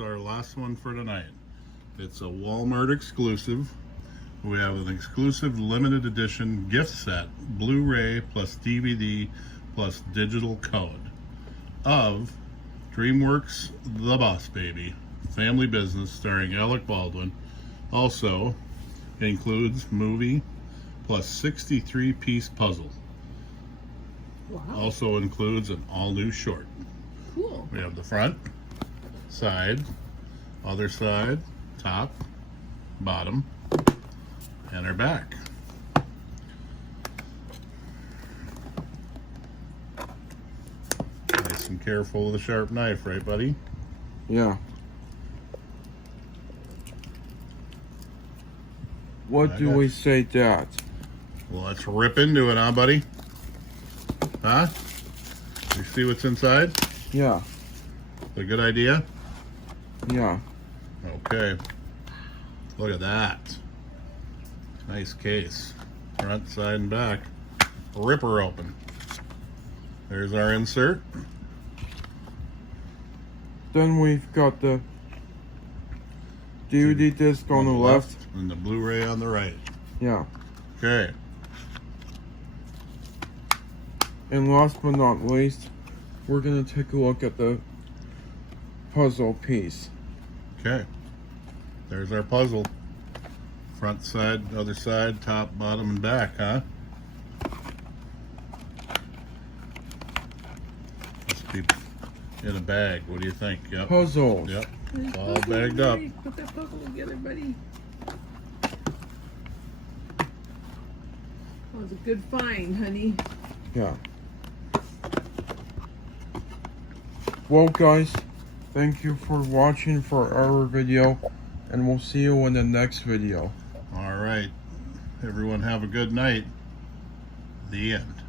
here's our last one for tonight. It's a Walmart exclusive. We have an exclusive limited edition gift set, Blu-ray plus DVD plus digital code of DreamWorks The Boss Baby, family business starring Alec Baldwin. Also includes movie plus 63-piece puzzle. Wow. Also includes an all-new short. Cool. We have the front, side, other side, top, bottom, and our back. Nice and careful with a sharp knife, right, buddy? Yeah. What do we say that? Well, let's rip into it, huh, buddy? Huh? You see what's inside? Yeah. A good idea? Yeah. Okay. Look at that. Nice case. Front, side, and back. Rip her open. There's our insert. Then we've got the DVD disc on the left. And the Blu-ray on the right. Yeah. Okay. And last but not least, we're gonna take a look at the puzzle piece. Okay. There's our puzzle. Front, side, other side, top, bottom, and back, huh? Must be in a bag. What do you think? Yep. Puzzles. Yep. It's all bagged up. Put that puzzle together, buddy. That was a good find, honey. Yeah. Well, guys, thank you for watching for our video, and we'll see you in the next video. All right. Everyone have a good night. The end.